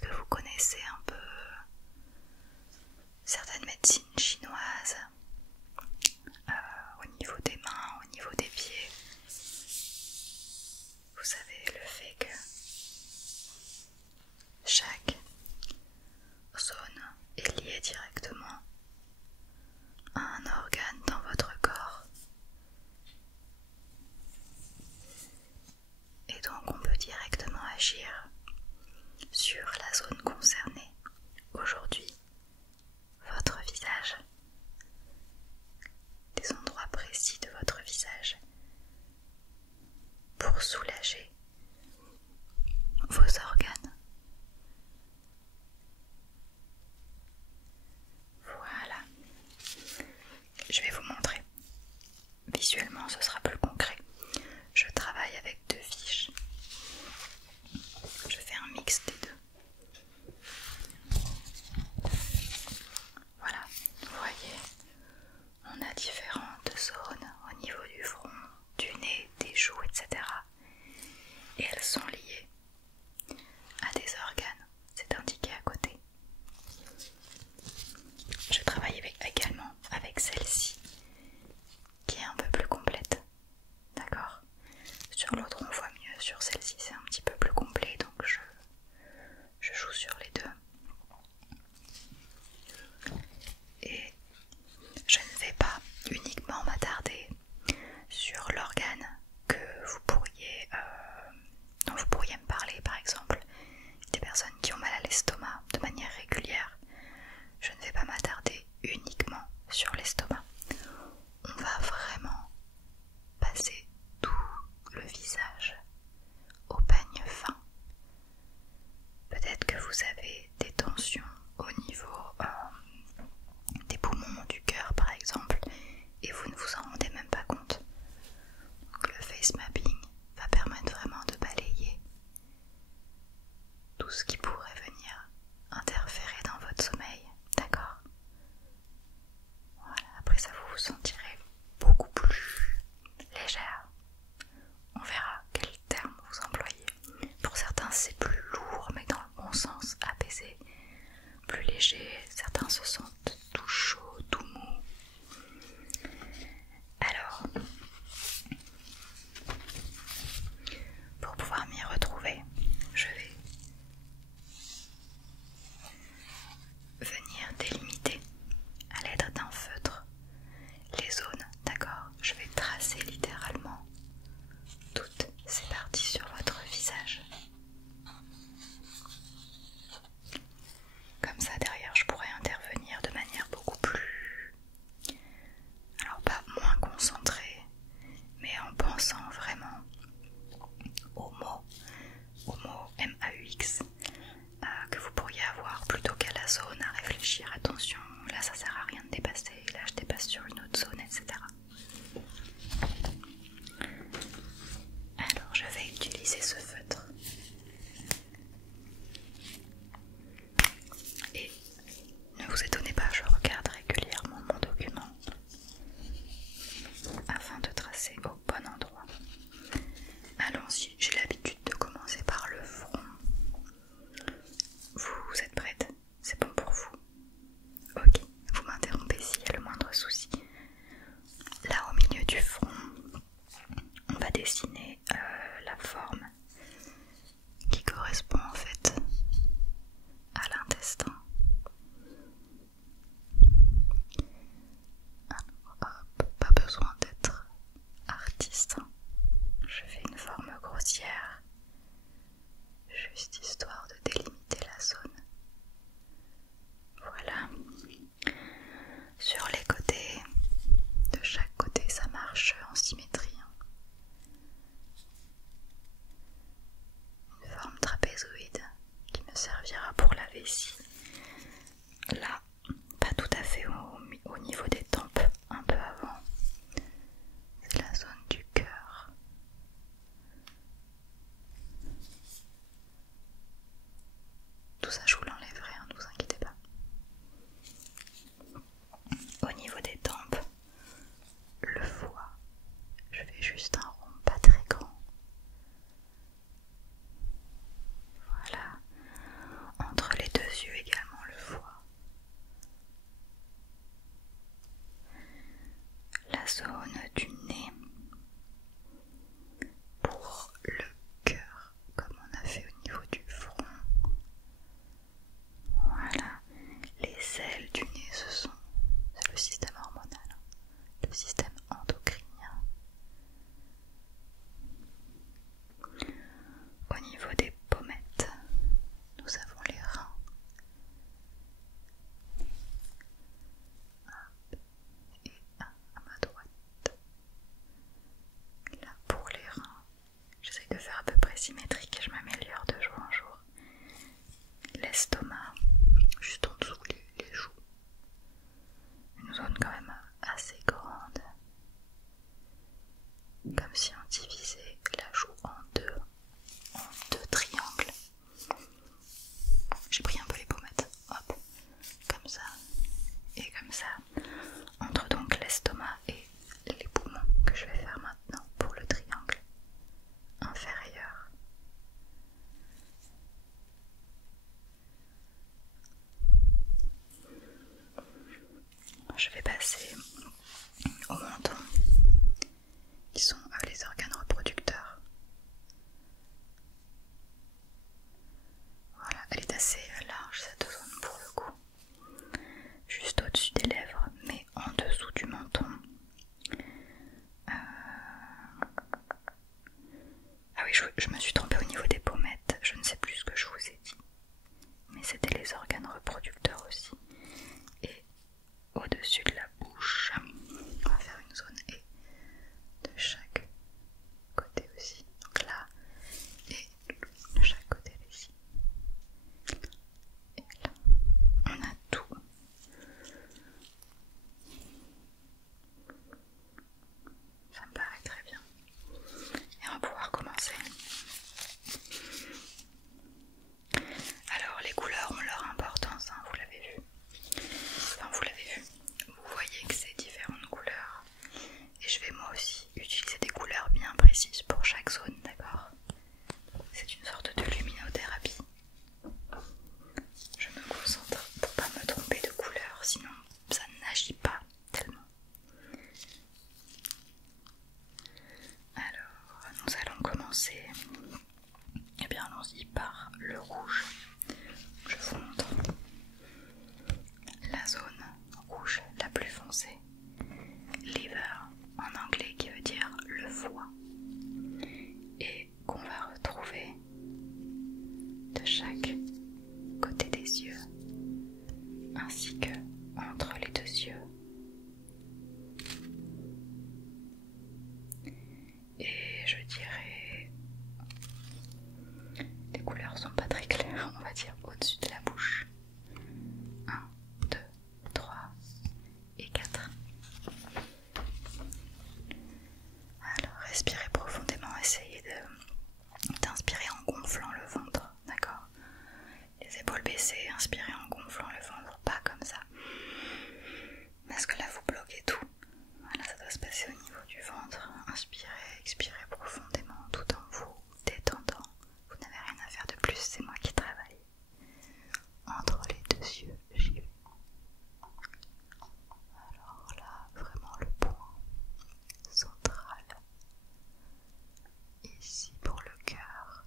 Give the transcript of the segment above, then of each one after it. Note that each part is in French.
Est-ce que vous connaissez un peu certaines médecines chinoises au niveau des mains, au niveau des pieds? Vous savez, le fait que chaque zone est liée directement à un organe dans votre corps. Et donc on peut directement agir sur la zone concernée. Aujourd'hui, votre visage, des endroits précis de votre visage, pour soulager vos organes. Voilà. Je vais vous montrer. Visuellement, ce sera plus concret. Je travaille avec 2 fiches. Je fais un mix des deux. Voilà, vous voyez, on a différentes zones au niveau du front, du nez, des joues, etc. Et elles sont liées à des organes, c'est indiqué à côté. Je travaille également avec celle-ci, qui est un peu plus complète, d'accord? Sur l'autre on voit mieux, sur celle-ci c'est un petit peu plus complet, donc je joue sur les deux. Et je ne vais pas uniquement m'attarder sur l'organe dont vous pourriez me parler, par exemple des personnes qui ont mal à l'estomac de manière régulière. Je ne vais pas m'attarder uniquement sur l'estomac. On va vraiment passer tout le visage au peigne fin. Peut-être que vous avez des tensions au niveau des poumons, du cœur par exemple, et vous ne vous en rendez même pas compte. Donc le face mapping va permettre vraiment de balayer tout ce qui pourrait venir interférer dans votre sommeil, d'accord? Voilà, après ça vous vous sentirez beaucoup plus légère. On verra quel terme vous employez. Pour certains c'est plus lourd mais dans le bon sens, apaisé, plus léger. Certains se sentent tout chaud, tout mou. Alors, pour pouvoir m'y retrouver, je vais venir délimiter à l'aide d'un feutre les zones, d'accord? Je vais tracer littéralement toutes ces parties sur votre visage. Comme ça derrière je pourrai l'estomac, juste en dessous les joues. Une zone quand même assez grande, comme si on divisait la joue en deux triangles. J'ai pris un peu les pommettes, hop, comme ça et comme ça, entre donc l'estomac et les poumons que je vais faire maintenant pour le triangle inférieur. Je vais passer au menton, qui sont les organes reproducteurs. Voilà, elle est assez large cette zone pour le coup. Juste au-dessus des lèvres, mais en dessous du menton. Ah oui, je me suis trompée au niveau des pommettes, je ne sais plus ce que je vous ai dit. Mais c'était les organes reproducteurs aussi. Et au-dessus de la bouche, on va faire une zone et de chaque côté aussi. Donc là, et de chaque côté ici. Et là, on a tout. Ça me paraît très bien. Et on va pouvoir commencer. Alors les couleurs ont leur importance, hein, vous l'avez vu. Enfin vous l'avez vu. Vous voyez que c'est différentes couleurs. Et je vais moi aussi utiliser des couleurs bien précises pour chaque zone, d'accord? C'est une sorte de luminothérapie. Je me concentre pour pas me tromper de couleur, sinon ça n'agit pas tellement. Alors, nous allons commencer. Eh bien, allons-y par le rouge. Je vous montre la zone rouge la plus foncée. Liver en anglais qui veut dire le foie. Et qu'on va retrouver de chaque côté des yeux, ainsi que entre les deux yeux. Et je dirais, les couleurs sont pas très claires, on va dire au-dessus de la bouche. 1, 2, 3 et 4. Alors respirez profondément, essayez d'inspirer en gonflant le ventre, d'accord? Les épaules baissées, inspirez en gonflant le ventre, pas comme ça. Parce que là vous bloquez tout. Voilà, ça doit se passer au niveau du ventre. Inspirez, expirez profondément tout en vous détendant. Vous n'avez rien à faire de plus, c'est moi qui travaille. Entre les deux yeux, j'y vais. Alors là, vraiment le point central. Ici pour le cœur.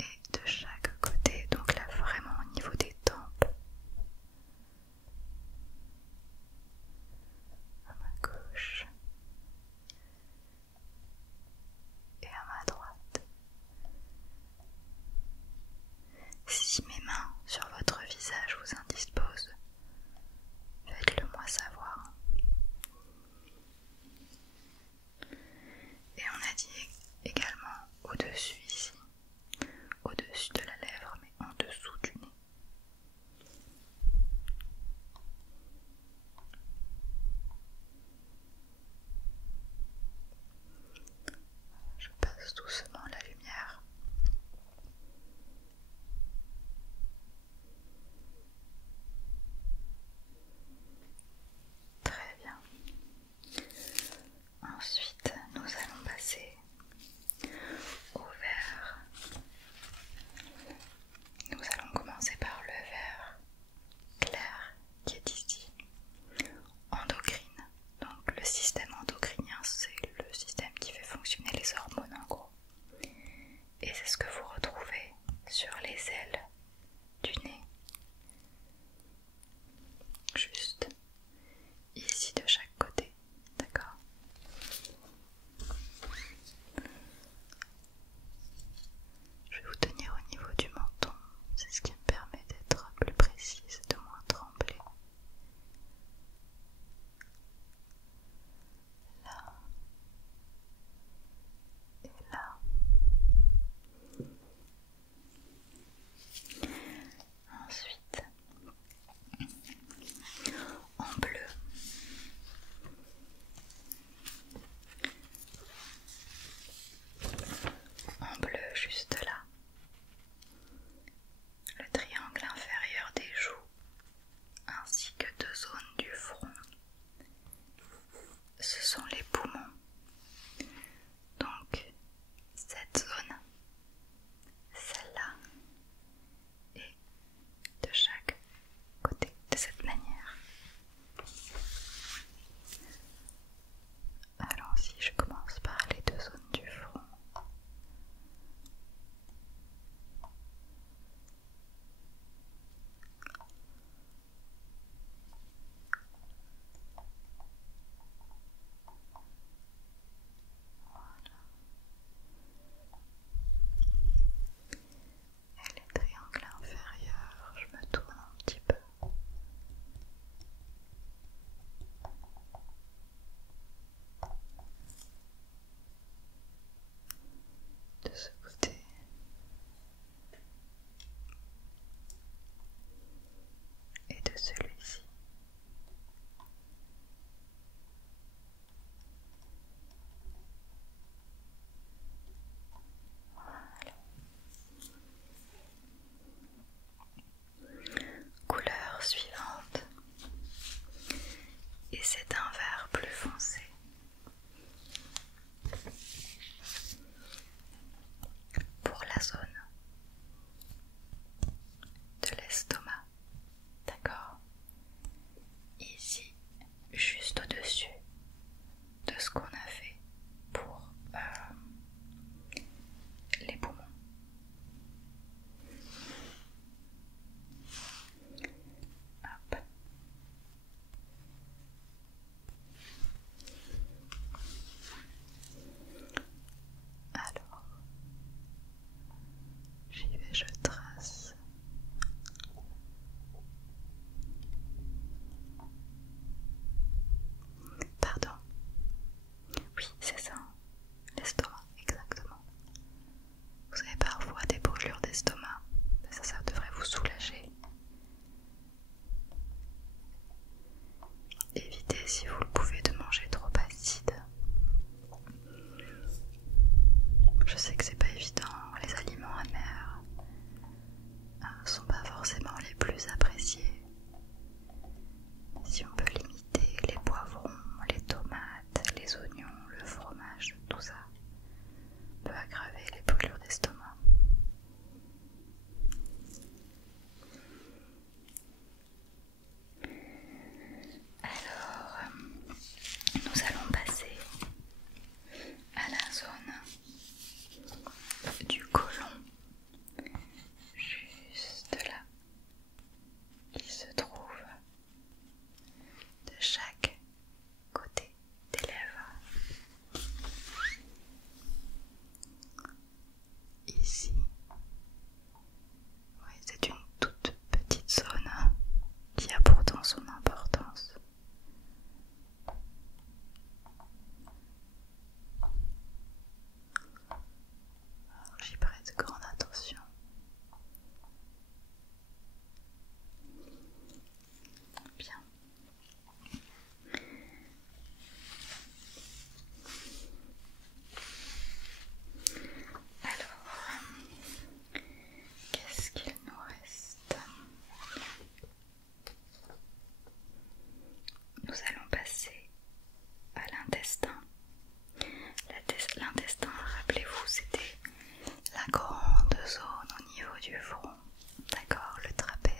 Et de chaque côté, donc là vraiment au niveau des tempes. À ma gauche et à ma droite. Si mes mains sur votre visage vous indisposent, faites-le moi savoir. Et on a dit également au-dessus ici, au-dessus de la lèvre, mais en dessous du nez. Je passe doucement la lumière. Très bien. Ensuite, nous allons passer au vert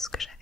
ce que j'avais